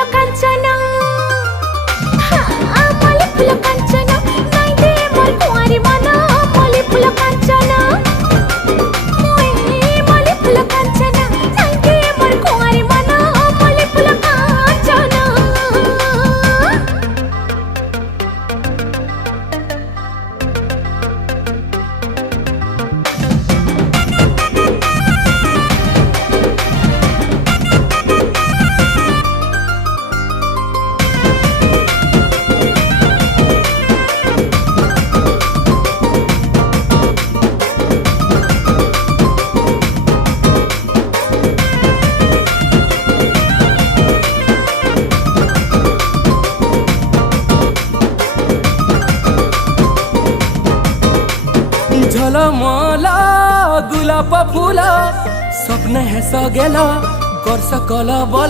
फुल कांचना मल्ली फुल कांचना नाई दे मोर कुंवारी मन मल्ली फुल कांचना मल्ली फुल कांचना नाई दे मोर कुंवारी मन मल्ली फुल कांचना। झलमला गुलाब फुला स्वप्न हे सगेला कर सकल बल